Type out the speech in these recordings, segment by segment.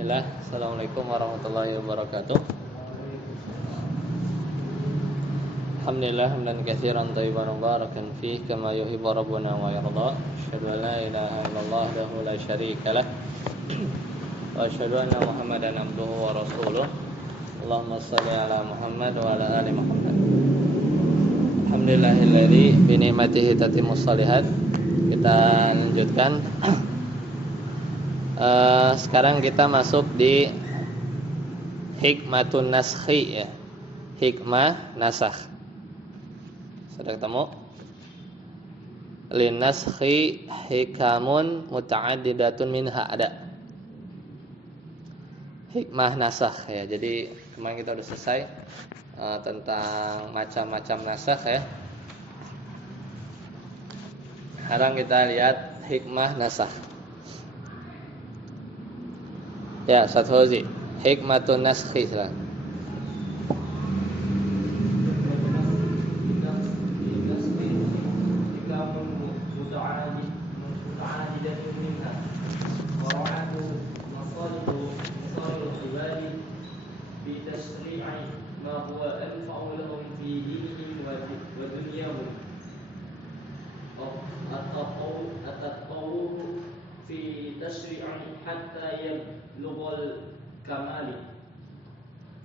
Bismillah. Assalamualaikum warahmatullahi wabarakatuh. Alhamdulillah hamdan katsiran thayyiban mubarakan fihi kama yuhibbu rabbuna wa yarda. Asyhadu an la ilaha illallah wahdahu la syarika lah. Wa asyhadu anna Muhammadan abduhu wa rasuluh. Allahumma shalli ala Muhammad wa ala ali Muhammad. Alhamdulillahilladzi bi ni'matihi tatimmus shalihat. Kita lanjutkan. Sekarang kita masuk di hikmatun naskhi ya. Hikmah nasakh. Sudah ketemu? Lin naskhi hikamun muta'addidatun minha ada. Hikmah nasakh ya. Jadi kemarin kita sudah selesai tentang macam-macam nasakh ya. Sekarang kita lihat hikmah nasakh. Ya, Ustaz Fauzi. Hikmatun naskhi silakan.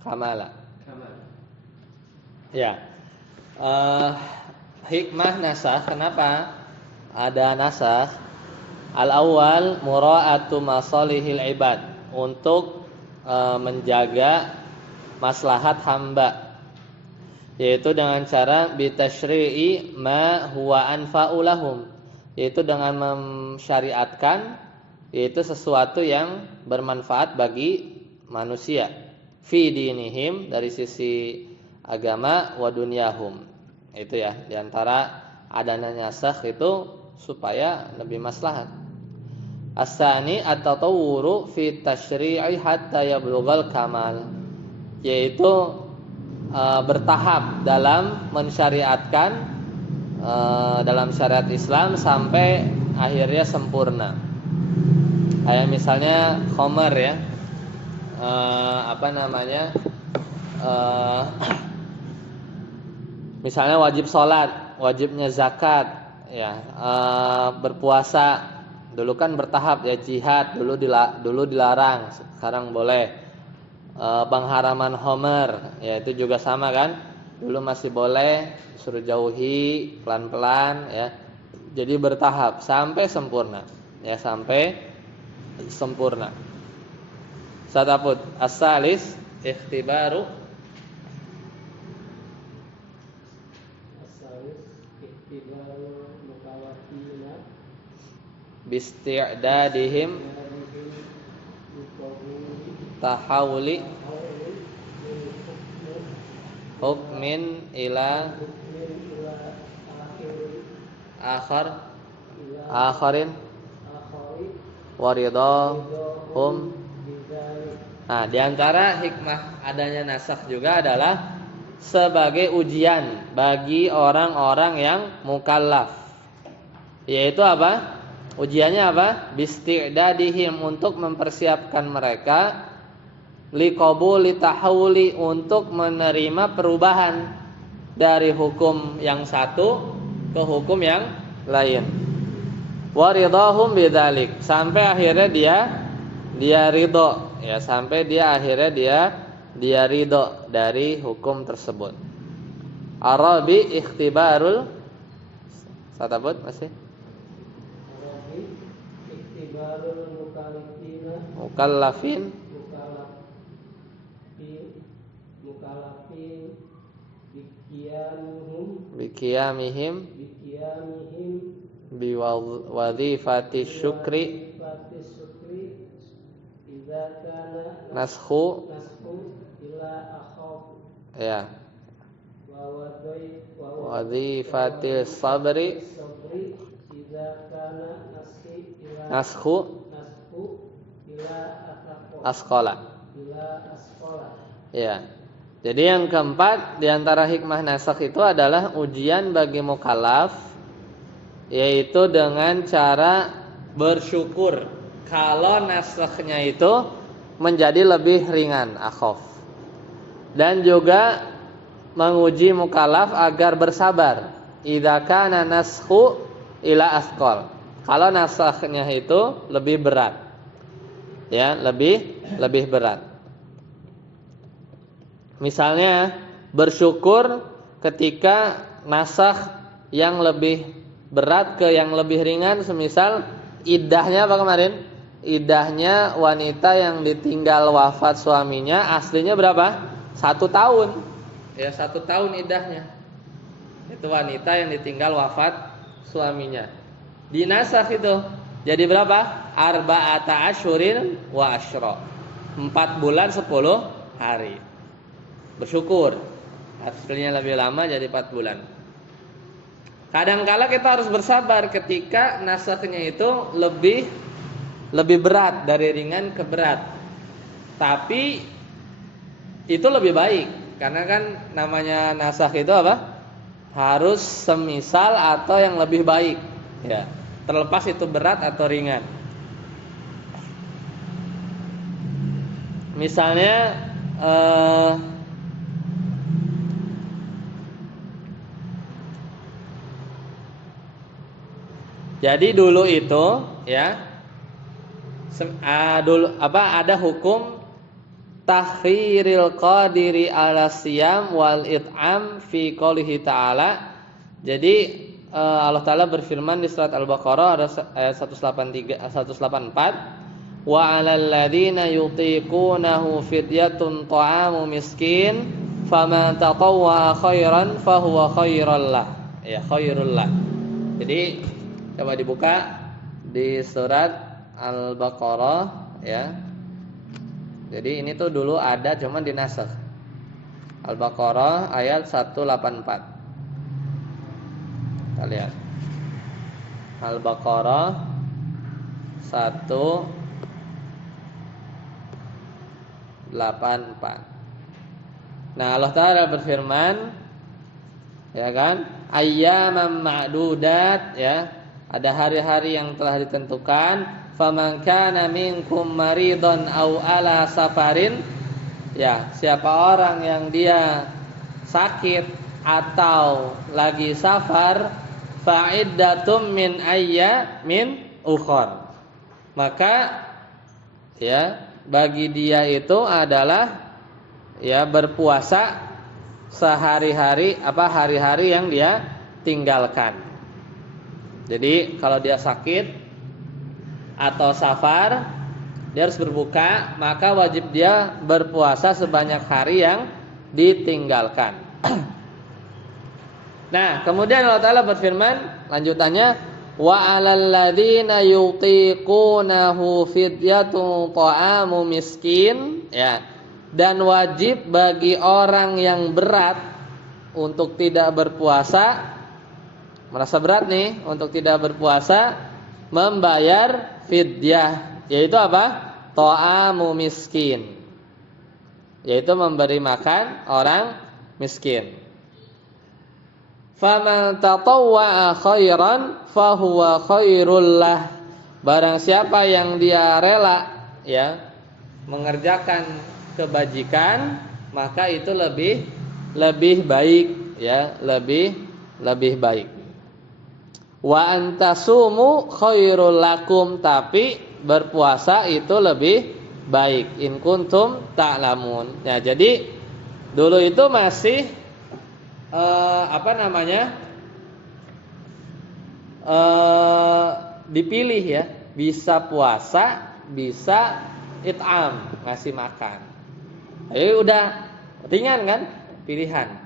Kamala. Ya. Hikmah nasakh, kenapa ada nasakh? Al-awwal mura'atu masalihil ibad, untuk menjaga maslahat hamba, yaitu dengan cara bitasyri'i ma huwa anfa'u lahum, yaitu dengan mensyariatkan yaitu sesuatu yang bermanfaat bagi manusia. Fi dinihim, dari sisi agama, wa dunyahum. Itu ya, diantara adanya nasakh itu supaya lebih maslahat. As-sani at-tatawwuru fi tasyri'i hatta yablughal kamal, yaitu bertahap dalam mensyariatkan dalam syariat Islam sampai akhirnya sempurna. Kayak misalnya khamar ya. Misalnya wajib sholat, wajibnya zakat, ya, berpuasa. Dulu kan bertahap ya, jihad dulu dilarang, sekarang boleh. Pengharaman khamar, ya itu juga sama kan. Dulu masih boleh, suruh jauhi pelan-pelan, ya. Jadi bertahap sampai sempurna, ya sampai sempurna. Sataput as-salis ikhtibaru mukallafina bisti'dadihim tahawuli hukmin ila akharin waridahum. Nah, diantara hikmah adanya nasakh juga adalah sebagai ujian bagi orang-orang yang mukallaf. Yaitu apa? Ujiannya apa? Bisti'dadihim, untuk mempersiapkan mereka liqabuli tahawuli, untuk menerima perubahan dari hukum yang satu ke hukum yang lain. Waridahum bidzalik, sampai akhirnya dia ridho. Ya, sampai dia akhirnya dia ridho dari hukum tersebut. Arabi ikhtibarul satabut masih. Arabi ikhtibarul mukallafin bikiyamihim biwadhifati syukri naskhu ya wadhifatil sabri naskhu asqala ya. Jadi yang keempat diantara hikmah nasakh itu adalah ujian bagi mukallaf, yaitu dengan cara bersyukur kalau nasakhnya itu menjadi lebih ringan, akhaf. Dan juga menguji mukallaf agar bersabar. Idza kana naskhu ila asqal. Kalau nasakhnya itu lebih berat. Ya, lebih berat. Misalnya bersyukur ketika nasakh yang lebih berat ke yang lebih ringan, semisal iddahnya apa kemarin? Iddahnya wanita yang ditinggal wafat suaminya aslinya berapa? 1 tahun. Ya, 1 tahun iddahnya. Itu wanita yang ditinggal wafat suaminya. Dinasakh itu jadi berapa? Arba'ata asyurin wa asyra. 4 bulan 10 hari. Bersyukur. Aslinya lebih lama jadi 4 bulan. Kadangkala kita harus bersabar ketika nasakhnya itu lebih berat, dari ringan ke berat. Tapi itu lebih baik, karena kan namanya nasakh itu apa? Harus semisal atau yang lebih baik. Ya, terlepas itu berat atau ringan. Misalnya jadi dulu itu ya ada hukum takhiril qadiri ala siyam wal it'am fi qoulihi ta'ala. Jadi Allah Ta'ala berfirman di surat Al-Baqarah ayat 184, wa 'alal ladzina yutiqunahu fidyatun ta'amu miskin faman tatawwa khairan fahuwa khairul lah. Ya, khairul lah. Jadi coba dibuka di surat Al-Baqarah ya. Jadi ini tuh dulu ada cuman dinasakh. Al-Baqarah ayat 184. Kita lihat. Al-Baqarah 184. Nah, Allah Ta'ala berfirman, ya kan? Ayyaman ma'dudat, ya. Ada hari-hari yang telah ditentukan. Faman kana minkum maridun aw ala safarin, ya, siapa orang yang dia sakit atau lagi safar, fa'iddatum min ayyamin ukhra, maka ya bagi dia itu adalah ya berpuasa hari-hari yang dia tinggalkan. Jadi kalau dia sakit atau safar, dia harus berbuka, maka wajib dia berpuasa sebanyak hari yang ditinggalkan. Nah, kemudian Allah Ta'ala berfirman lanjutannya, wa 'alal ladzina yutiqunahu fidyatun ta'amu miskin, ya. Dan wajib bagi orang yang berat untuk tidak berpuasa, merasa berat nih untuk tidak berpuasa, membayar fidyah, yaitu apa? Ta'amu miskin, yaitu memberi makan orang miskin. Faman tatawwa'a khairan fahuwa khairul lah. Barang siapa yang dia rela ya mengerjakan kebajikan, maka itu lebih baik, ya, lebih baik. Wa antasumu khairul lakum, tapi berpuasa itu lebih baik. In kuntum ta'lamun. Ya, jadi dulu itu masih dipilih ya, bisa puasa, bisa it'am, ngasih makan. Udah ringan kan pilihan.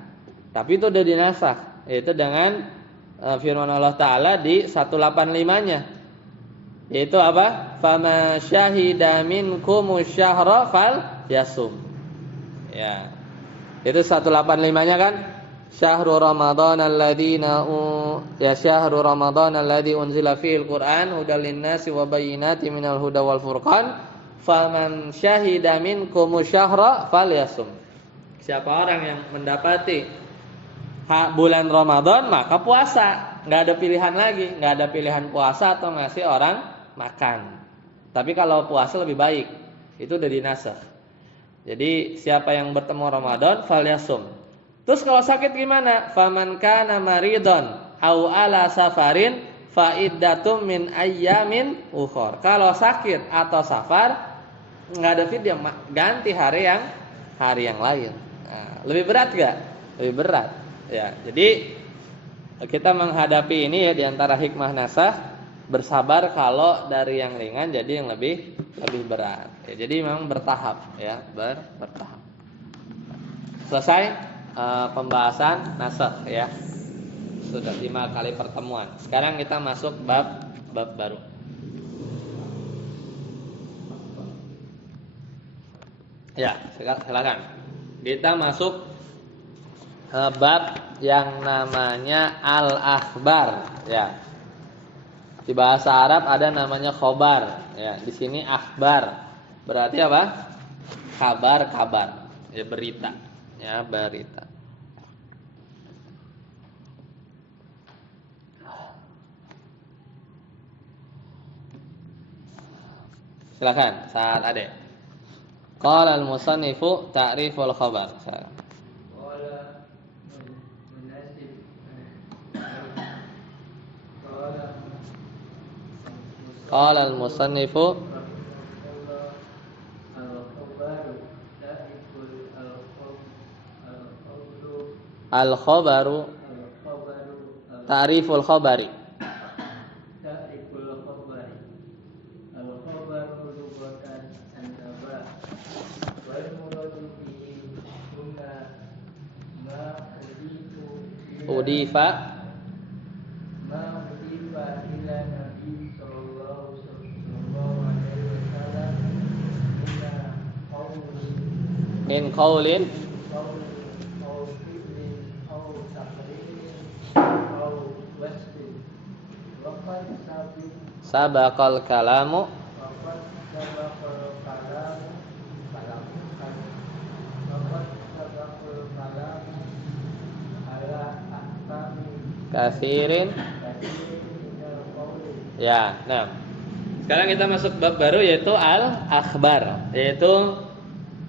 Tapi itu udah dinasakh, yaitu dengan firman Allah Ta'ala di 185-nya, yaitu apa? Fama syahida minkumus syahra fal yasum. Ya, itu 185-nya kan. Syahrul Ramadan alladzi unzila fihil Qur'an hudal linnasi wa bayyinatin minal huda wal furqan faman syahida minkumus syahra falyasum. Siapa orang yang mendapati bulan Ramadan maka puasa. Enggak ada pilihan lagi, enggak ada pilihan puasa atau ngasih orang makan. Tapi kalau puasa lebih baik. Itu udah dinasakh. Jadi siapa yang bertemu Ramadan falyasum. Terus kalau sakit gimana? Faman kana maridon au ala safarin fa iddatum min ayyamin ukhor. Kalau sakit atau safar enggak ada fidyah, ganti hari yang lain. Nah, lebih berat enggak? Lebih berat. Ya, jadi kita menghadapi ini ya di antara hikmah nasakh, bersabar kalau dari yang ringan jadi yang lebih berat. Ya, jadi memang bertahap ya, bertahap. Selesai pembahasan nasakh ya. Sudah 5 kali pertemuan. Sekarang kita masuk bab baru. Ya, silakan. Kita masuk bab yang namanya al-akhbar ya. Di bahasa Arab ada namanya khobar ya. Di sini akhbar. Berarti apa? Kabar. Ya, berita. Ya, berita. Silakan, saat Ade. Qala al-musannifu ta'riful khabar. Qala al-musannifu al-khabaru ta'riful khabari. Udifa ila Nabi sallallahu alaihi wasallam min qaulin sabaqal kalamu kathirin. Ya, nah. Sekarang kita masuk bab baru yaitu al-akhbar, yaitu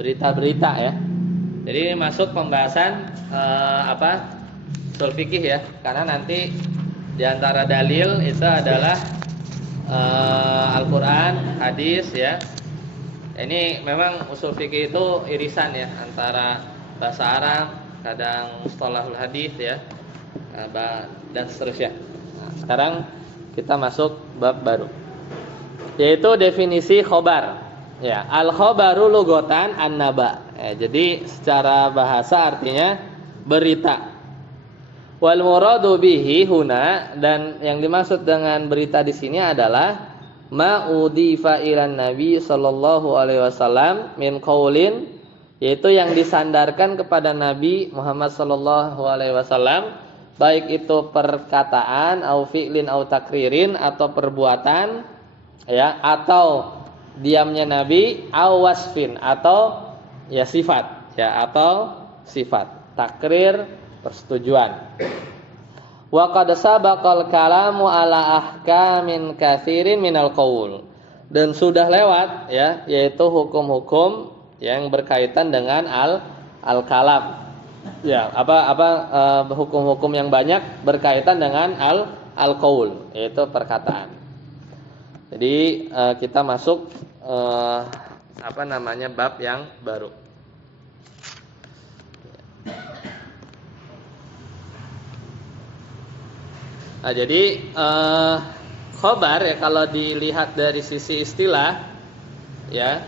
berita-berita ya. Jadi ini masuk pembahasan usul fikih ya. Karena nanti di antara dalil itu adalah Al-Qur'an, hadis ya. Ini memang usul fikih itu irisan ya antara bahasa Arab, kadang mustalahul hadis ya. Dan seterusnya. Nah, sekarang kita masuk bab baru, yaitu definisi khobar. Ya, al khobaru lugotan an-naba. Ya, jadi secara bahasa artinya berita. Wal muradu bihi huna, dan yang dimaksud dengan berita di sini adalah ma udifa ilan nabi sallallahu alaihi wasallam min qaulin, yaitu yang disandarkan kepada Nabi Muhammad sallallahu alaihi wasallam, baik itu perkataan au fi'lin au takririn, atau perbuatan ya, atau diamnya Nabi, au wasfin, atau ya sifat ya, atau sifat takrir, persetujuan. Wa qad sabaqal kalamu ala ahkamin katsirin minal qaul, dan sudah lewat ya, yaitu hukum-hukum yang berkaitan dengan al-kalam. Ya, hukum-hukum yang banyak berkaitan dengan al-qaul, yaitu perkataan. Jadi kita masuk bab yang baru. Nah, jadi khobar ya, kalau dilihat dari sisi istilah ya,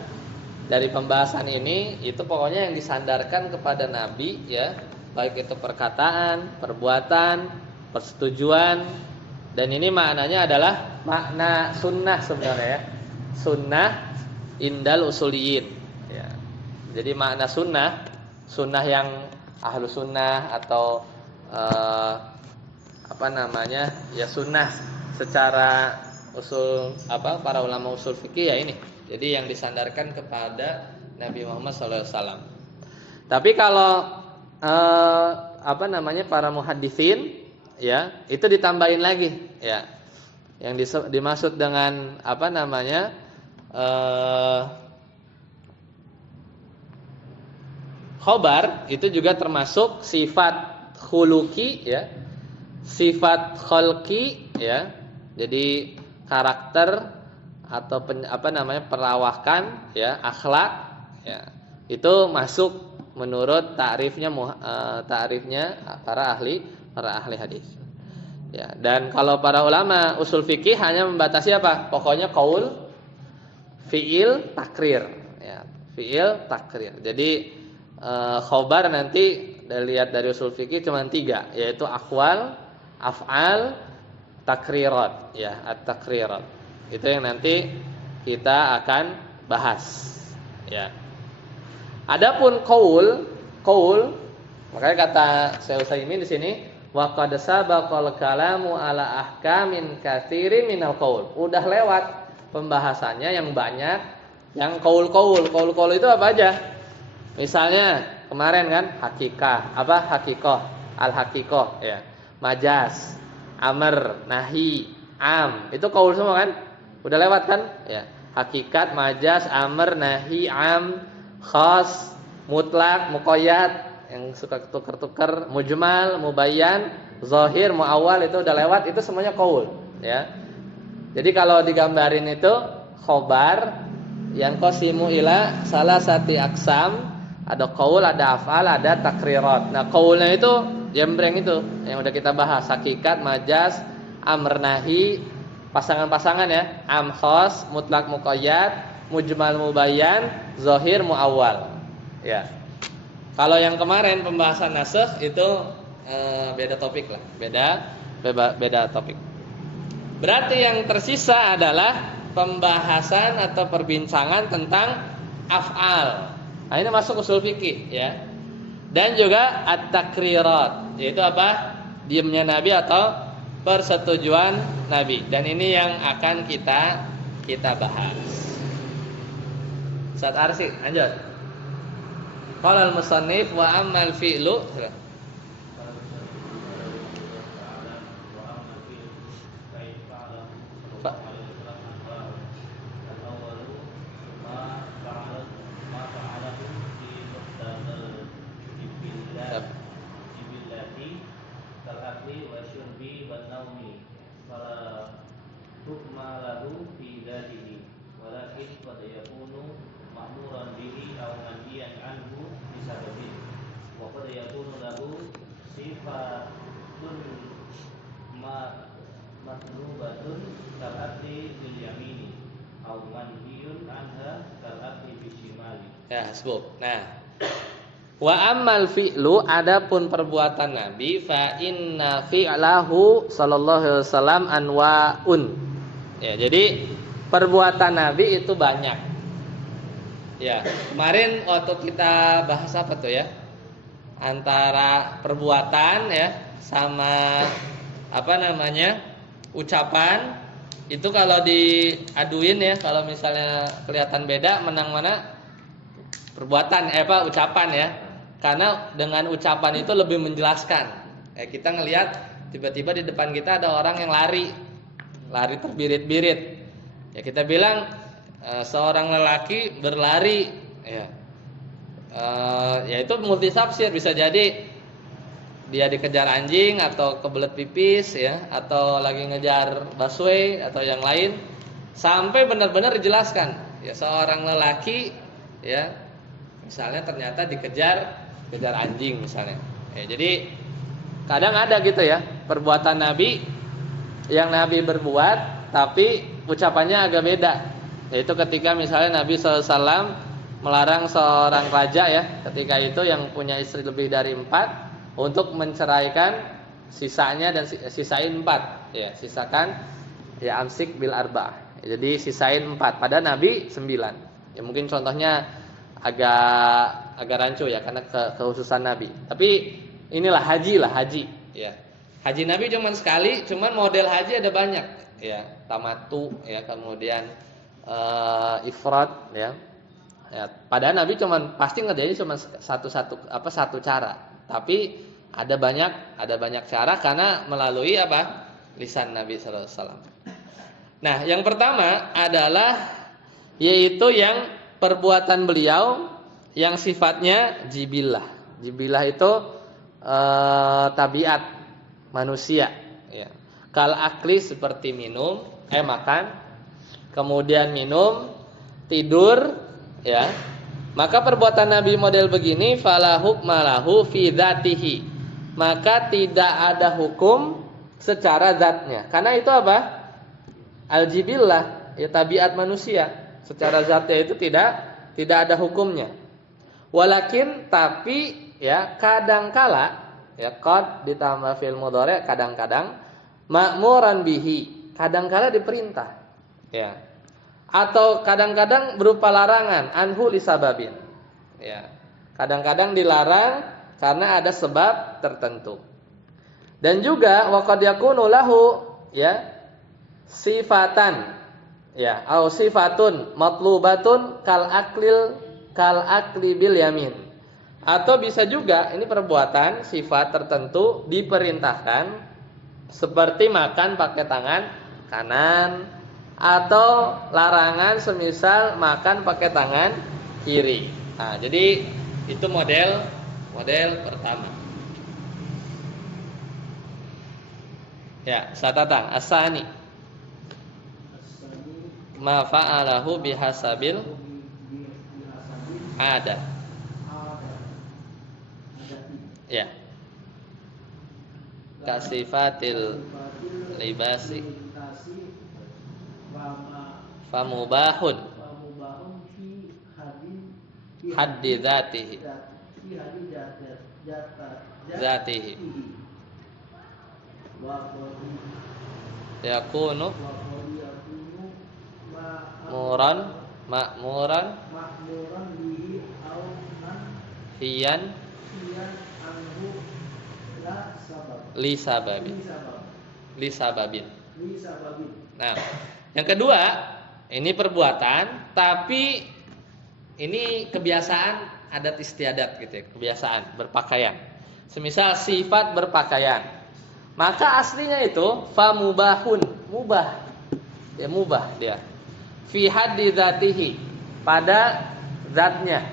dari pembahasan ini itu pokoknya yang disandarkan kepada Nabi ya, baik itu perkataan, perbuatan, persetujuan, dan ini maknanya adalah makna sunnah sebenarnya ya. Sunnah indal usuliyin ya. Jadi makna sunnah yang ahlu sunnah atau ya sunnah secara usul para ulama usul fikih ya ini. Jadi yang disandarkan kepada Nabi Muhammad SAW. Tapi kalau para muhaddisin ya, itu ditambahin lagi ya. Yang dimaksud dengan khobar itu juga termasuk sifat khuluki ya, sifat khalqi ya. Jadi karakter atau perawakan ya, akhlak ya. Itu masuk menurut ta'rifnya para ahli hadis. Ya, dan kalau para ulama usul fikih hanya membatasi apa? Pokoknya qaul, fi'il, takrir ya, fi'il, takrir. Jadi khobar nanti dilihat dari usul fikih cuma 3, yaitu aqwal, af'al, takrirat ya, at-takrirat. Itu yang nanti kita akan bahas ya. Adapun qaul, makanya kata Syekh Utsaimin di sini wa qad sabaqal kalamu ala ahkamin katsirin minal qaul. Udah lewat pembahasannya yang banyak yang qaul itu apa aja? Misalnya kemarin kan hakikah, al-haqiqah ya. Majaz, amr, nahi, am. Itu qaul semua kan? Udah lewat kan? Ya. Hakikat, majaz, amr, nahi, am, khas, mutlak, muqayyad yang suka tukar-tukar, mujmal, mubayyan, zahir, muawwal itu udah lewat, itu semuanya qaul ya. Jadi kalau digambarin itu khobar yang qasimu ila salasati aqsam, ada qaul, ada af'al, ada takrirat. Nah, qaulnya itu jembreng itu yang udah kita bahas, hakikat, majaz, amr, nahi, pasangan-pasangan ya, am, khas, mutlak, muqayyad, mujmal, mubayyan, zahir, muawwal ya. Kalau yang kemarin pembahasan nasakh itu beda topik lah, beda topik. Berarti yang tersisa adalah pembahasan atau perbincangan tentang af'al. Nah, ini masuk usul fikih ya. Dan juga at-takrirat, yaitu apa? Diamnya Nabi atau persetujuan Nabi. Dan ini yang akan kita bahas. Ustaz Arsy, lanjut. Qala al-musannif wa ammal fi'lu ya, hasbuk. Nah, wa ammal fi'lu, adapun perbuatan Nabi, fa inna fi'lahu sallallahu alaihi wasallam anwa'un. Ya, jadi perbuatan Nabi itu banyak. Ya, kemarin waktu kita bahas apa tuh ya? Antara perbuatan ya sama ucapan. Itu kalau diaduin ya, kalau misalnya kelihatan beda, menang mana? Perbuatan ucapan ya. Karena dengan ucapan itu lebih menjelaskan. Kita ngelihat tiba-tiba di depan kita ada orang yang lari terbirit-birit. Ya, kita bilang seorang lelaki berlari ya. Ya itu multitafsir, bisa jadi dia dikejar anjing atau kebelet pipis ya, atau lagi ngejar busway atau yang lain, sampai benar-benar dijelaskan ya, seorang lelaki ya misalnya ternyata dikejar anjing misalnya ya. Jadi kadang ada gitu ya perbuatan Nabi yang Nabi berbuat tapi ucapannya agak beda, yaitu ketika misalnya Nabi SAW melarang seorang raja ya, ketika itu yang punya istri lebih dari 4 untuk menceraikan sisanya dan sisain 4 ya, sisakan ya, amsik bil arba'ah. Jadi sisain 4, pada Nabi 9. Ya mungkin contohnya agak rancu ya karena kekhususan Nabi. Tapi inilah haji ya. Haji Nabi cuma sekali, cuman model haji ada banyak ya, tamattu ya, kemudian ifrad ya. Ya, padahal Nabi pasti ngerjain cuma satu cara. Tapi ada banyak cara karena melalui lisan Nabi sallallahu alaihi wasallam. Nah, yang pertama adalah yaitu yang perbuatan beliau yang sifatnya jibillah. Jibillah itu tabiat manusia, ya. Kal akli seperti minum, makan, kemudian minum, tidur, ya. Maka perbuatan Nabi model begini fala hukma lahu fi dzatihi. Maka tidak ada hukum secara zatnya. Karena itu apa? Al-jibillah, ya tabiat manusia. Secara zatnya itu tidak ada hukumnya. Walakin tapi ya kadangkala ya qad ditambah fi'il mudhari' kadang-kadang ma'muran bihi, kadangkala diperintah. Ya. Atau kadang-kadang berupa larangan anhu lisababin. Ya. Kadang-kadang dilarang karena ada sebab tertentu. Dan juga waqad yakunu lahu ya sifatan ya au sifatun matlubatun kal akli bil yamin. Atau bisa juga ini perbuatan sifat tertentu diperintahkan seperti makan pakai tangan kanan, atau larangan semisal makan pakai tangan kiri. Nah, jadi itu model pertama. Ya, satatang asani. Ma fa'alahu bihasabil ada. Ya. Kasifatil libasi famubahun haddi zatihi yakunu ma'muran hiyan li sababin. Nah, yang kedua, ini perbuatan tapi ini kebiasaan adat istiadat gitu ya, kebiasaan berpakaian. Semisal sifat berpakaian. Maka aslinya itu fa mubahun, mubah. Ya mubah dia. Fi haddi dzatihi, pada zatnya.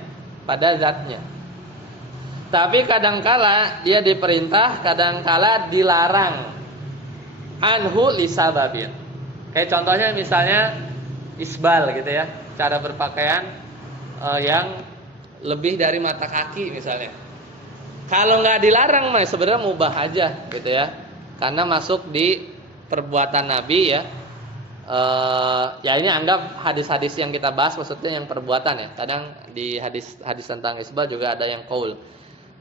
Tapi kadangkala dia diperintah, kadangkala dilarang. Anhu lisababin. Kayak contohnya misalnya isbal gitu ya, cara berpakaian yang lebih dari mata kaki misalnya. Kalau nggak dilarang mah sebenarnya mubah aja gitu ya, karena masuk di perbuatan Nabi ya. Ya ini anggap hadis-hadis yang kita bahas maksudnya yang perbuatan ya. Kadang di hadis tentang isbal juga ada yang qaul.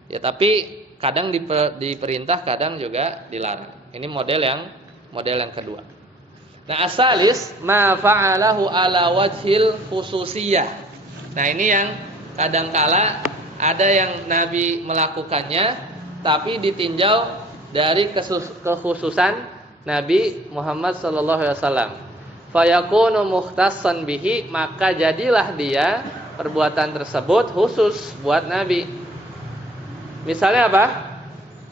Ya tapi kadang diperintah, kadang juga dilarang. Ini model yang kedua. Nah, asalis ma fa'alahu ala wajhil khususiyah. Nah, ini yang kadangkala ada yang Nabi melakukannya tapi ditinjau dari kekhususan Nabi Muhammad sallallahu alaihi wasallam. Fayakunu mukhtassan bihi, maka jadilah dia perbuatan tersebut khusus buat Nabi. Misalnya apa?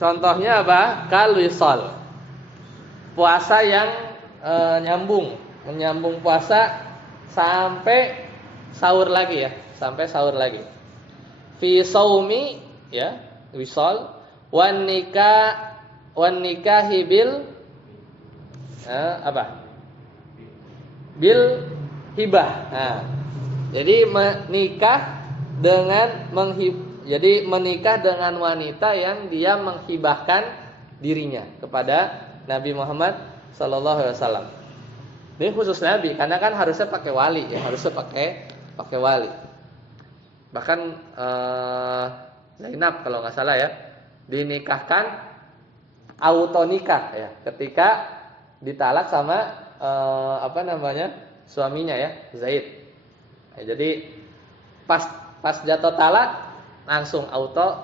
Contohnya apa? Kal wisal. Puasa yang menyambung puasa sampai sahur lagi ya, sampai sahur lagi. Fi saumi ya, wisal wan nikahi bil bil hibah. Nah, jadi menikah dengan wanita yang dia menghibahkan dirinya kepada Nabi Muhammad sallallahu alaihi wasallam. Ini khusus Nabi karena kan harusnya pakai wali ya, harusnya pakai wali. Bahkan Zainab kalau nggak salah ya, dinikahkan auto nikah ya, ketika ditalak sama suaminya ya, Zaid. Ya, jadi pas jatuh talak langsung auto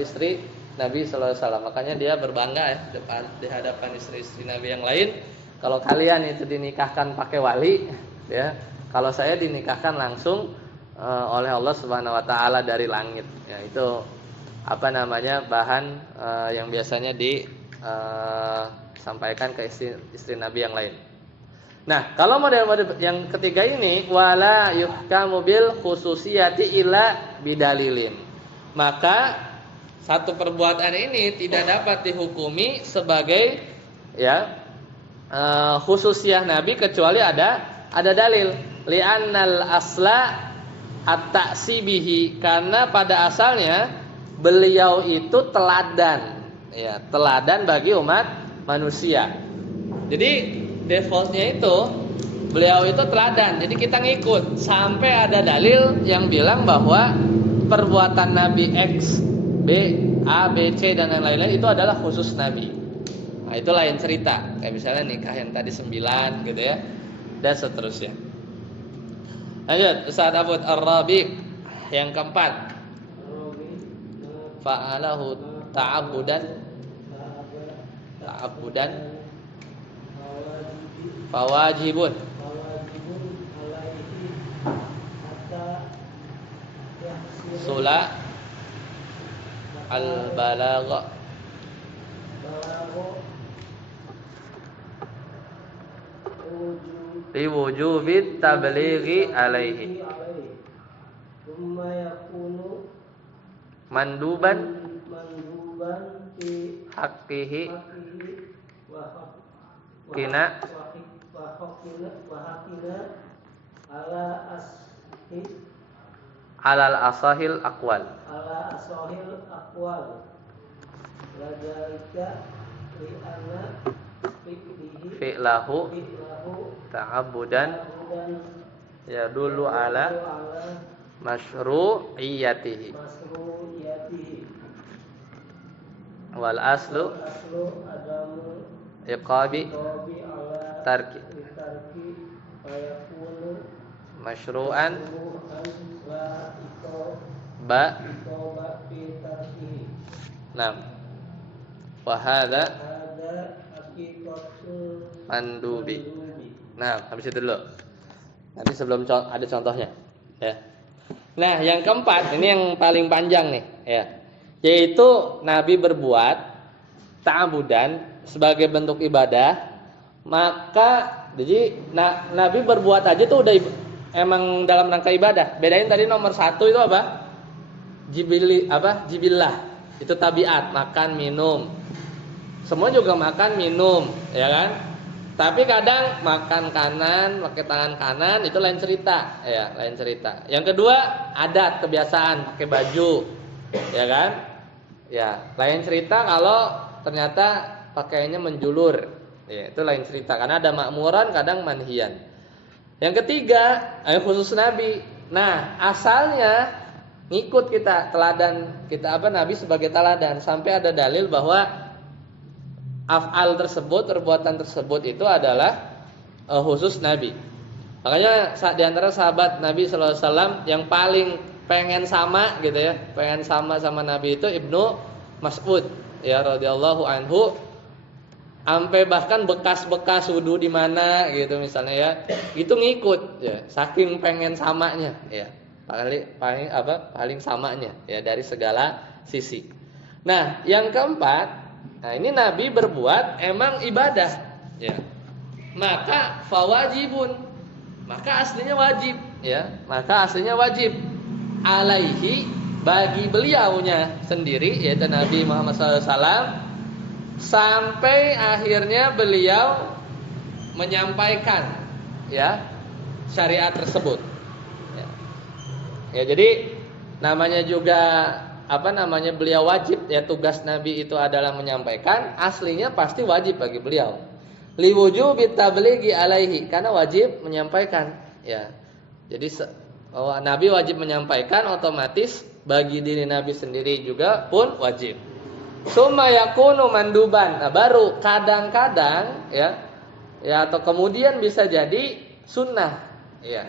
istri Nabi sallallahu alaihi wasallam. Makanya dia berbangga ya di hadapan istri-istri Nabi yang lain. Kalau kalian itu dinikahkan pakai wali ya, kalau saya dinikahkan langsung oleh Allah Subhanahu wa taala dari langit. Ya, itu bahan yang biasanya disampaikan ke istri Nabi yang lain. Nah, kalau model-model yang ketiga ini wala yuhkamu bil khususiyati illa bidalilin. Maka satu perbuatan ini tidak dapat dihukumi sebagai ya khususiyah Nabi kecuali ada dalil. Li'annal asla at-ta'sibihi, karena pada asalnya beliau itu teladan, ya, teladan bagi umat manusia. Jadi defaultnya itu beliau itu teladan. Jadi kita ngikut sampai ada dalil yang bilang bahwa perbuatan Nabi X, B, A, B, C dan yang lain-lain itu adalah khusus Nabi. Nah, itu lain cerita. Kayak misalnya nikah yang tadi 9 gitu ya. Dan seterusnya. Lanjut, Ustaz Abu Ar-Rabi yang keempat. Fa'alahu ta'abudan fawajibun sula al-balagha li wujubi tablighi alaihi manduban fi haqqihi kina alal asahil aqwal fi'lahu ta'abudan ya dulu ala masyru'iyatihi wal aslu iqabi tarki masyru'an ba nam wa hadza mandubi. Nah, habis itu dulu. Nanti sebelum ada contohnya, ya. Nah, yang keempat ini yang paling panjang nih, ya. Yaitu Nabi berbuat ta'abudan sebagai bentuk ibadah, maka jadi Nabi berbuat aja tuh udah emang dalam rangka ibadah. Bedain tadi nomor 1 itu apa? Jibillah. Itu tabiat, makan, minum. Semua juga makan, minum, ya kan? Tapi kadang makan kanan, pakai tangan kanan itu lain cerita, ya, lain cerita. Yang kedua, adat, kebiasaan, pakai baju, ya kan? Ya, lain cerita kalau ternyata pakaiannya menjulur. Ya, itu lain cerita karena ada makmuran, kadang manhian. Yang ketiga, khusus Nabi. Nah, asalnya ngikut kita teladan, kita Nabi sebagai teladan sampai ada dalil bahwa af'al tersebut, perbuatan tersebut itu adalah khusus Nabi. Makanya di antara sahabat Nabi sallallahu alaihi wasallam yang paling pengen sama gitu ya, pengen sama Nabi itu Ibnu Mas'ud ya radhiyallahu anhu. Sampai bahkan bekas-bekas wudu di mana gitu misalnya ya, itu ngikut ya, saking pengen samanya ya. Paling samanya ya dari segala sisi. Nah, yang keempat, nah ini Nabi berbuat emang ibadah ya. Maka fawajibun. Maka aslinya wajib ya. Maka aslinya wajib alaihi bagi beliaunya sendiri yaitu Nabi Muhammad SAW sampai akhirnya beliau menyampaikan ya syariat tersebut. Ya, jadi namanya juga beliau wajib ya, tugas Nabi itu adalah menyampaikan, aslinya pasti wajib bagi beliau. Li wujubi tablighi alaihi, karena wajib menyampaikan ya. Jadi bahwa Nabi wajib menyampaikan, otomatis bagi diri Nabi sendiri juga pun wajib. Summa yakunu manduban. Nah, baru kadang-kadang ya atau kemudian bisa jadi sunnah ya.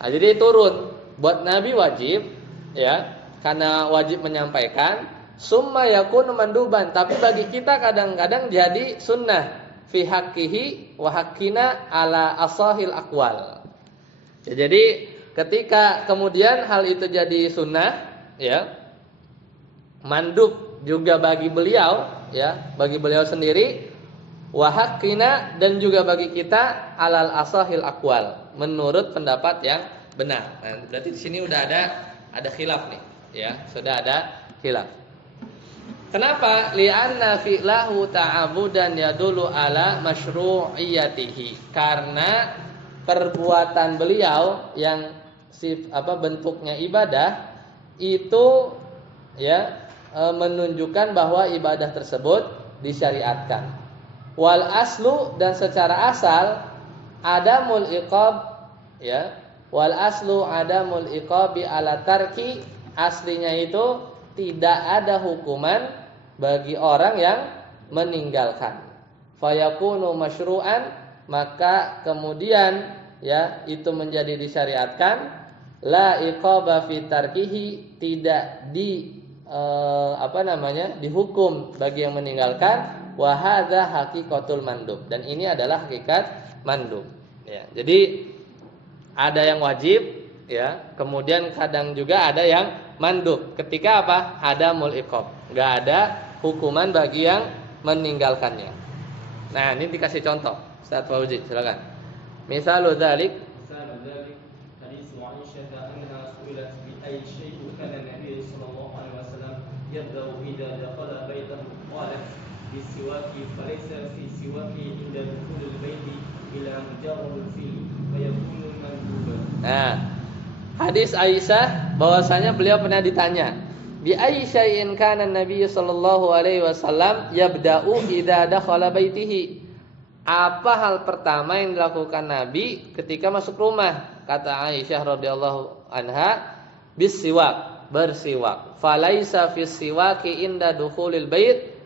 Nah, jadi turun buat Nabi wajib ya, karena wajib menyampaikan. Summa yakunu manduban, tapi bagi kita kadang-kadang jadi sunnah fi haqqihi wa haqqina ala asahil aqwal. Ya, jadi ketika kemudian hal itu jadi sunnah ya, mandub juga bagi beliau ya, bagi beliau sendiri, Wa haqqina, dan juga bagi kita alal asahil aqwal, menurut pendapat yang benar. Nah, berarti di sini udah ada khilaf nih, ya, sudah ada khilaf. Kenapa? Li'anna fi'lahu ta'abudan yadullu ala masyru'iyatihi. Karena perbuatan beliau yang bentuknya ibadah itu, ya, menunjukkan bahwa ibadah tersebut disyariatkan. Wal aslu, dan secara asal adamul iqab, ya, wal aslu adamul iqabi ala tarki, aslinya itu tidak ada hukuman bagi orang yang meninggalkan. Fayakunu masyru'an, maka kemudian, ya, itu menjadi disyariatkan. La iqaba fi tarkihi, tidak dihukum bagi yang meninggalkan. Wa hadza haqiqatul mandub, dan ini adalah hakikat mandub, ya. Jadi ada yang wajib, ya, kemudian kadang juga ada yang mandub. Ketika apa? Ada mul iqab, enggak ada hukuman bagi yang meninggalkannya. Nah, ini dikasih contoh. Ustaz Fauzi, silakan. Misalul dzalik hadis Aisyah anha su'ilat bi ayyi shay'in kana Nabi sallallahu alaihi wasallam yabda'u idza dakhala baitahu qalat bisiwaki falaysa fi siwaki inda dukhulil baiti ila mujarradul fil fa yakunu manduban. Nah, hadis Aisyah bahwasanya beliau pernah ditanya, bi ayyi syai'in kana Nabi sallallahu alaihi wasallam yabda'u idza dakhala baitihi. Apa hal pertama yang dilakukan Nabi ketika masuk rumah? Kata Aisyah radhiyallahu anha, bisiwak, bersiwak. Falaisa fis siwaki inda dukhulil bait.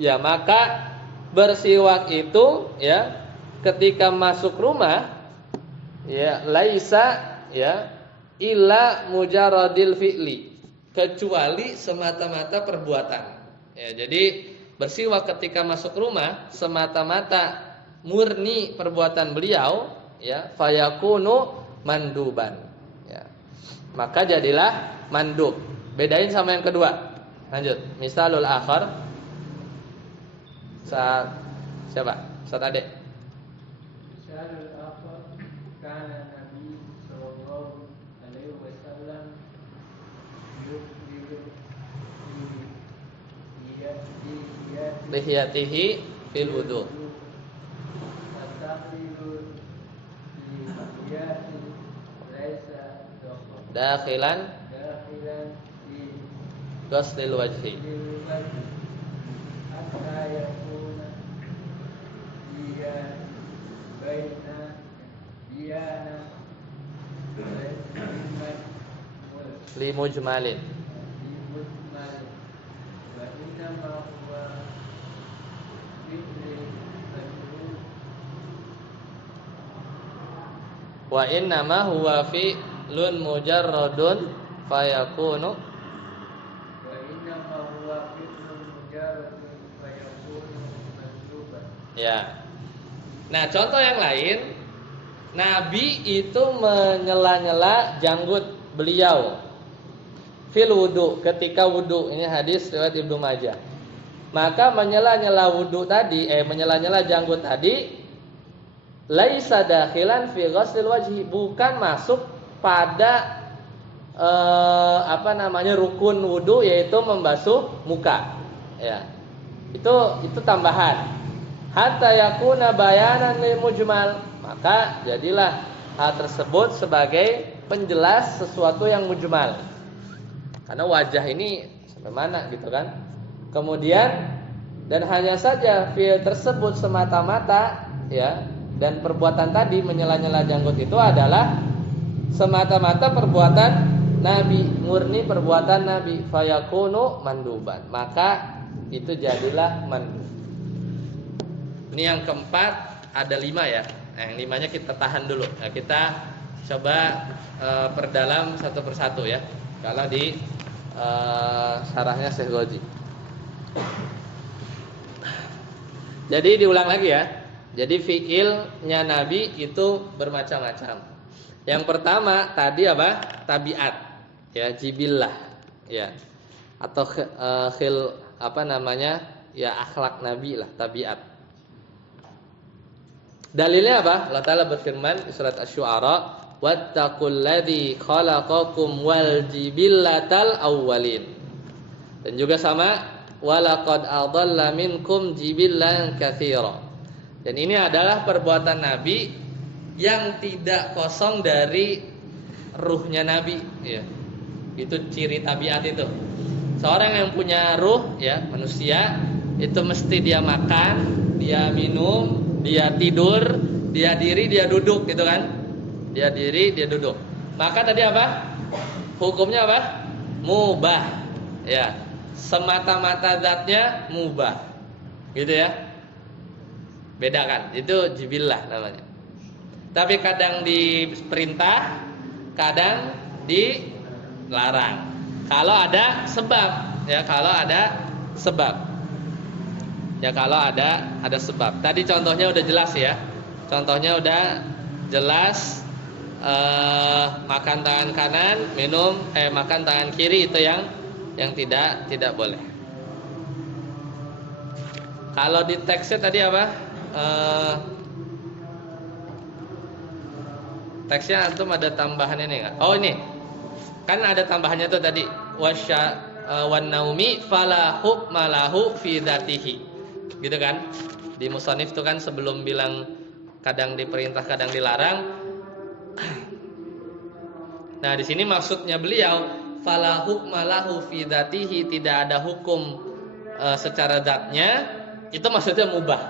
Ya, maka bersiwak itu, ya, ketika masuk rumah, ya, laisa, ya, illa mujarradil fi'li, kecuali semata-mata perbuatan. Ya, jadi bersiwak ketika masuk rumah semata-mata murni perbuatan beliau, ya, fayakunu manduban, ya, maka jadilah mandub. Bedain sama yang kedua. Lanjut. Misalul akhar. Siapa? Ustaz Ade. Misalul akhar kana Nabi sallallahu alaihi wasallam yuqbilu lihiyatihi fil wudu. Dakhilan di ghuslil wajhi. hatta yakuna dia baina diana Li mujmalin. mujmal wa inna ma huwa fi'li majrur Wa inna ma huwa fi'lun mujarradun fayakunu. wa inna ma huwa fi'lun mujarradun fa yakunu mansuban. Ya. Nah, contoh yang lain, Nabi itu menyela-nyela janggut beliau fil wudu, ketika wudu. Ini hadis riwayat Ibnu Majah. Maka menyela-nyela wudu tadi, menyela-nyela janggut tadi, laisa dakhilan fi ghuslil wajhi, bukan masuk pada rukun wudu, yaitu membasuh muka, ya. Itu tambahan. Hatta yakuna bayanan lil mujmal, maka jadilah hal tersebut sebagai penjelas sesuatu yang mujmal. Karena wajah ini sampai mana gitu kan. Kemudian, dan hanya saja fi'il tersebut semata-mata, ya, dan perbuatan tadi menyela-nyela janggut itu adalah semata-mata perbuatan Nabi, murni perbuatan Nabi, fayakunu manduban, maka itu jadilah mandub. Ini yang keempat, ada 5 ya. Yang 5-nya kita tahan dulu. Nah, kita coba perdalam satu persatu ya. Kalau di syarahnya Syekh Goji. Jadi diulang lagi ya. Jadi fi'ilnya Nabi itu bermacam-macam. Yang pertama tadi apa? Tabiat, ya, jibillah, ya, atau ya, akhlak Nabi lah, tabiat. Dalilnya apa? Allah Ta'ala berfirman di surat Asy-Syu'ara, "Wattaqul ladzi khalaqakum wal jibillatal awwalin." Dan juga sama, "Walaqad adalla minkum jibillan katsira." Dan ini adalah perbuatan Nabi yang tidak kosong dari ruhnya Nabi, ya. Itu ciri tabiat itu. Seorang yang punya ruh, ya, manusia, itu mesti dia makan, dia minum, dia tidur, dia diri, dia duduk, gitu kan? Dia diri, dia duduk. Maka tadi apa? Hukumnya apa? Mubah. Ya. Semata-mata zatnya mubah. Gitu ya. Bedakan. Itu jibillah namanya. Tapi kadang diperintah, kadang dilarang. Kalau ada sebab, ya, kalau ada sebab. Ya, kalau ada sebab. Tadi contohnya udah jelas ya. Contohnya udah jelas, makan tangan kanan, minum makan tangan kiri, itu yang tidak boleh. Kalau di teksnya tadi apa? Teksnya antum ada tambahan ini enggak? Oh, ini. Kan ada tambahannya tuh tadi, wan naumi fala hukma lahu fi dzatihi. Gitu kan? Di musannif tuh kan sebelum bilang kadang diperintah, kadang dilarang. Nah, di sini maksudnya beliau fala hukma lahu fi dzatihi, tidak ada hukum secara zatnya, itu maksudnya mubah.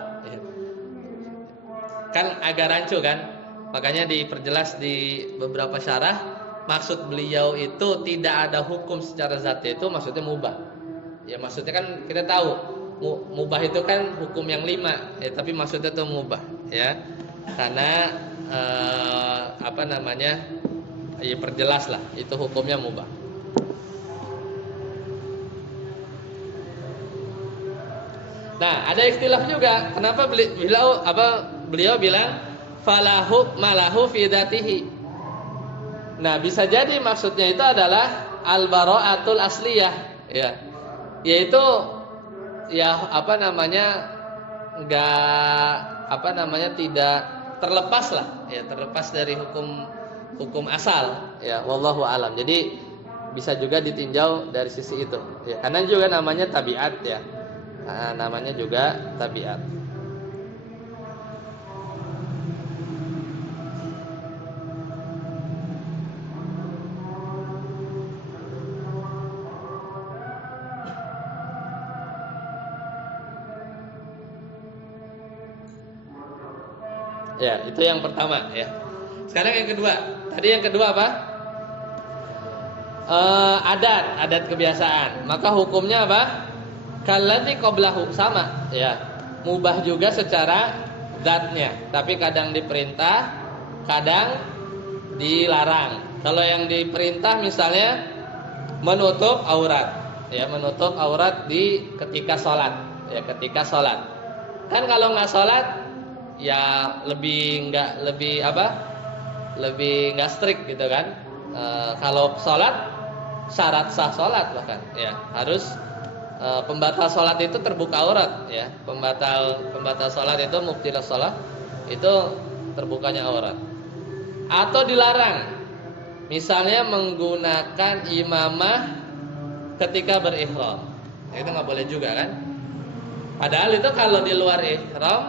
Kan agak rancu kan? Makanya diperjelas di beberapa syarah, maksud beliau itu tidak ada hukum secara zatnya, itu maksudnya mubah. Ya, maksudnya kan kita tahu mubah itu kan hukum yang 5, ya, tapi maksudnya itu mubah, ya. Karena ya perjelas lah, itu hukumnya mubah. Nah, ada ikhtilaf juga. Kenapa beliau bilang fala hukma lahu fi dzatihi. Nah, bisa jadi maksudnya itu adalah al-bara'atul asliyah, ya. Yaitu ya tidak terlepas lah, ya, terlepas dari hukum asal, ya, wallahu alam. Jadi bisa juga ditinjau dari sisi itu, ya, karena juga namanya tabiat, ya. Nah, namanya juga tabiat. Ya, itu yang pertama, ya. Sekarang yang kedua. Tadi yang kedua apa? Adat kebiasaan. Maka hukumnya apa? Kalladzi qablahu, sama, ya. Mubah juga secara zatnya, tapi kadang diperintah, kadang dilarang. Kalau yang diperintah misalnya menutup aurat, ya, menutup aurat ketika sholat, ya, ketika sholat. Kan kalau nggak sholat, ya lebih nggak strict gitu kan. Kalau sholat, syarat sah sholat bahkan, ya, harus pembatal sholat itu terbuka aurat, ya. Pembatal sholat itu mubtilas sholat, itu terbukanya aurat. Atau dilarang, misalnya menggunakan imamah ketika berihram, itu nggak boleh juga kan. Padahal itu kalau di luar ihram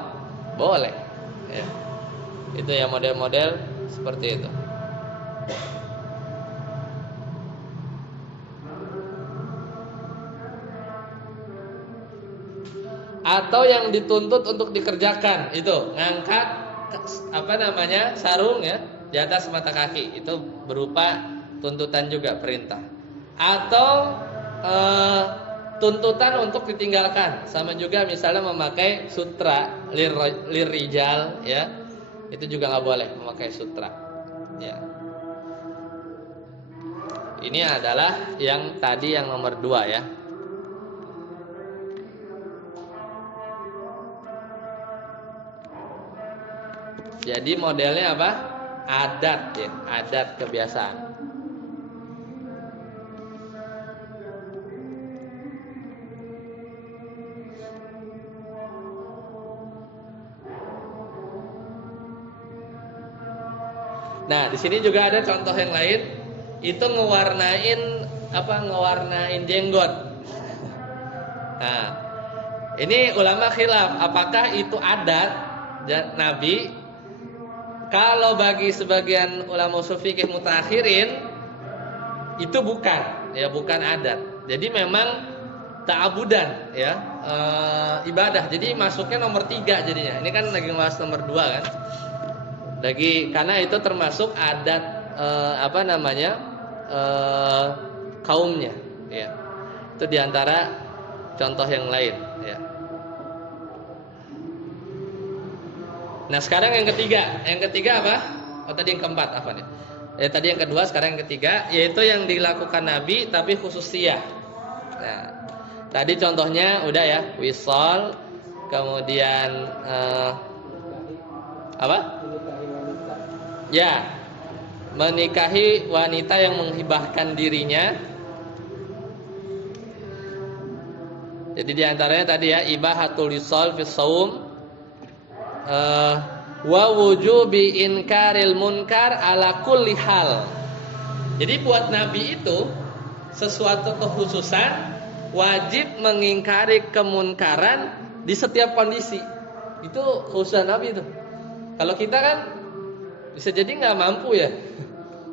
boleh, ya. Itu ya model-model seperti itu. Atau yang dituntut untuk dikerjakan itu ngangkat sarung, ya, di atas mata kaki, itu berupa tuntutan juga, perintah. Atau tuntutan untuk ditinggalkan, sama juga misalnya memakai sutra lirijal, ya, itu juga nggak boleh memakai sutra, ya. Ini adalah yang tadi yang nomor 2, ya. Jadi modelnya apa? Adat, ya, adat kebiasaan. Nah, di sini juga ada contoh yang lain, itu ngewarnain jenggot. Nah, ini ulama khilaf apakah itu adat Nabi. Kalau bagi sebagian ulama ushul fikih mutakhirin itu bukan adat. Jadi memang ta'abudan ya, ibadah. Jadi masuknya nomor 3 jadinya. Ini kan lagi bahas nomor 2 kan. Karena itu termasuk adat kaumnya ya. Itu diantara contoh yang lain ya. Nah, sekarang yang ketiga apa? Oh, tadi yang keempat apa nih? Tadi yang kedua, sekarang yang ketiga, yaitu yang dilakukan Nabi tapi khususiyah. Nah, tadi contohnya udah ya, wisol, kemudian apa? Ya, menikahi wanita yang menghibahkan dirinya. Jadi diantaranya tadi ya, ibahatul wisol fi shaum, wa wujubi inkaril munkar ala kulli hal. Jadi buat Nabi itu sesuatu kekhususan, wajib mengingkari kemunkaran di setiap kondisi. Itu khususan Nabi itu. Kalau kita kan bisa jadi nggak mampu ya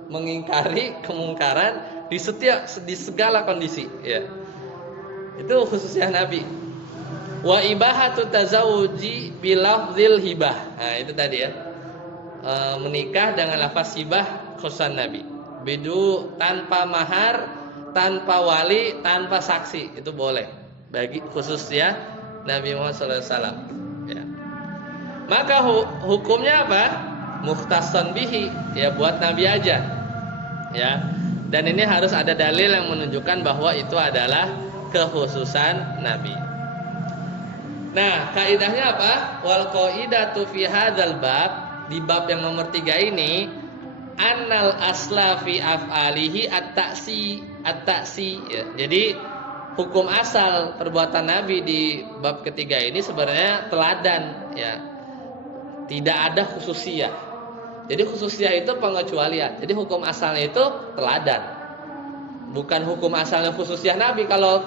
mengingkari kemungkaran di segala kondisi ya. Itu khususnya Nabi. Wa ibahatu tazawuji bilafzil hibah. Nah, itu tadi ya. Menikah dengan lafaz hibah khususan Nabi. Bidu tanpa mahar, tanpa wali, tanpa saksi, itu boleh bagi khususnya Nabi Muhammad SAW ya. Maka hukumnya apa? Mukhtasan bihi, ya buat Nabi aja ya. Dan ini harus ada dalil yang menunjukkan bahwa itu adalah kekhususan Nabi. Nah, kaidahnya apa? Wal qaidatu fi hadzal bab, di bab yang nomor 3 ini, annal asla fi af'alihi at-ta'si ya. Jadi hukum asal perbuatan Nabi di bab ketiga ini sebenarnya teladan ya. Tidak ada khususiyah. Jadi khususiyah itu pengecualian. Jadi hukum asalnya itu teladan. Bukan hukum asalnya khususiyah Nabi. Kalau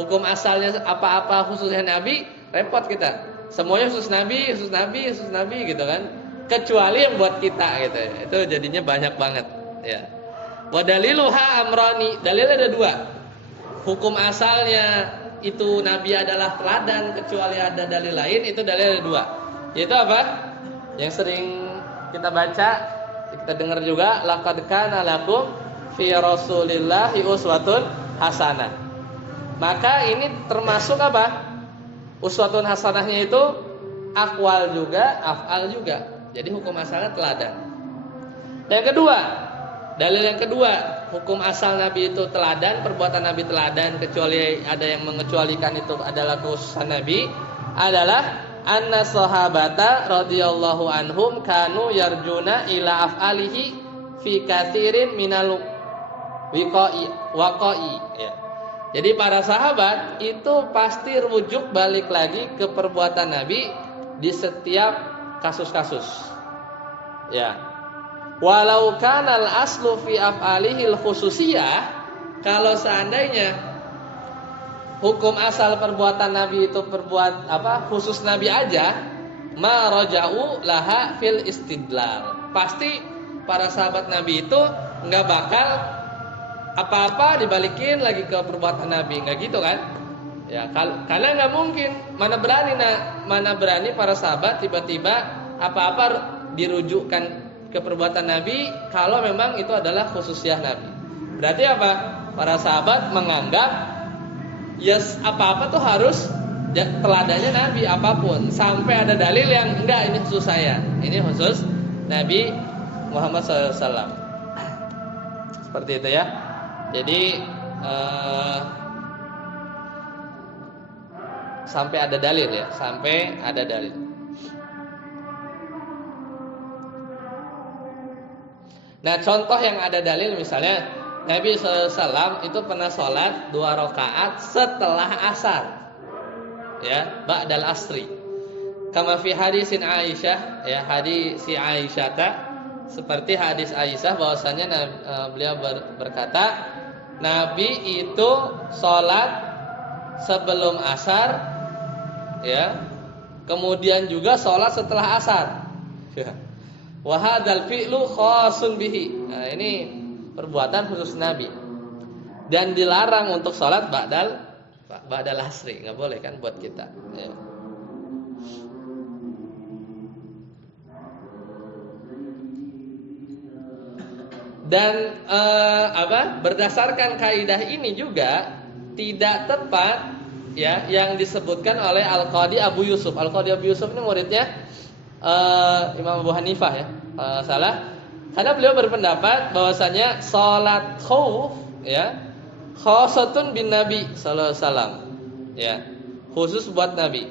hukum asalnya apa-apa khususnya Nabi, repot kita. Semuanya khusus Nabi gitu kan. Kecuali yang buat kita gitu. Itu jadinya banyak banget ya. Wa daliluha amrani. Dalilnya ada 2. Hukum asalnya itu Nabi adalah teladan, kecuali ada dalil lain, itu dalil ada 2. Yaitu apa? Yang sering kita baca, kita dengar juga, laqad kana lakum fi rasulillahi uswatun hasanah. Maka ini termasuk apa? Uswatun hasanahnya itu aqwal juga, af'al juga. Jadi hukum asalnya teladan. Yang kedua, dalil yang kedua, hukum asal Nabi itu teladan, perbuatan Nabi teladan, kecuali ada yang mengecualikan itu adalah kekhususan Nabi, adalah anna sahabata radhiyallahu anhum kanu yarjuna ila af'alihi fi katsirin minal waqa'i ya. Jadi para sahabat itu pasti rujuk balik lagi ke perbuatan Nabi di setiap kasus-kasus ya. Walau kanal aslu fi af'alihil khususiyah, kalau seandainya hukum asal perbuatan Nabi itu khusus Nabi aja, ma raja'u laha fil istidlal. Pasti para sahabat Nabi itu enggak bakal apa-apa dibalikin lagi ke perbuatan Nabi, enggak gitu kan? Ya, karena enggak mungkin, mana berani para sahabat tiba-tiba apa-apa dirujukkan ke perbuatan Nabi kalau memang itu adalah khususiyah Nabi. Berarti apa? Para sahabat menganggap apa-apa tuh harus teladannya Nabi apapun, sampai ada dalil yang enggak, ini khusus saya, ini khusus Nabi Muhammad SAW. Seperti itu ya. Jadi sampai ada dalil ya, sampai ada dalil. Nah, contoh yang ada dalil misalnya Nabi SAW itu pernah sholat 2 rakaat setelah asar, ya, ba'dal asri. Kama fi hadisin Aisyah, ya, hadis si Aisyah Seperti hadis Aisyah bahwasanya beliau berkata, Nabi itu sholat sebelum asar, ya, kemudian juga sholat setelah asar. Wa hadzal fi'lu khasun bihi. Nah, ini perbuatan khusus Nabi. Dan dilarang untuk sholat ba'dal asri, nggak boleh kan buat kita. Ya. Dan berdasarkan kaidah ini juga tidak tepat ya yang disebutkan oleh Al-Qadi Abu Yusuf. Al-Qadi Abu Yusuf ini muridnya Imam Abu Hanifah ya. Salah. Karena beliau berpendapat bahwasanya salat khauf ya khasatun bin Nabi sallallahu alaihi wasallam. Ya, khusus buat Nabi.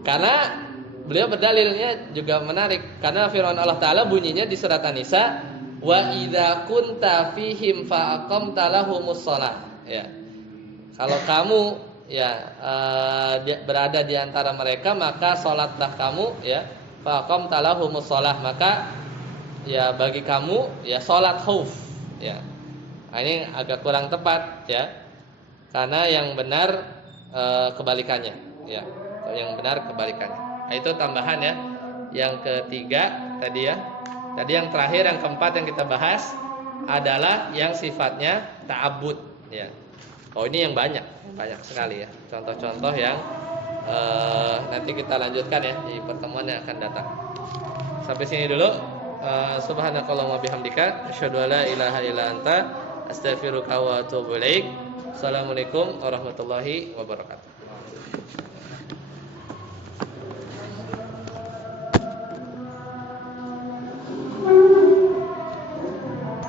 Karena beliau berdalilnya juga menarik karena firman Allah Taala bunyinya di surat An-Nisa, wa idza kunta fihim fa aqamta lahumus shalah. Ya. Kalau kamu ya berada di antara mereka maka salatlah kamu ya fa aqamta lahumus shalah, maka ya bagi kamu ya salat khauf ya. Nah, ini agak kurang tepat ya. Karena yang benar kebalikannya ya. Yang benar kebalikannya. Nah, itu tambahan ya. Yang ketiga tadi ya. Tadi yang terakhir, yang keempat yang kita bahas adalah yang sifatnya ta'abbud ya. Oh, ini yang banyak sekali ya. Contoh-contoh yang nanti kita lanjutkan ya di pertemuan yang akan datang. Sampai sini dulu. Subhanakallahumma bihamdika asyhadu an la ilaha illa anta astaghfiruka wa atubu ilaik. Assalamualaikum warahmatullahi wabarakatuh.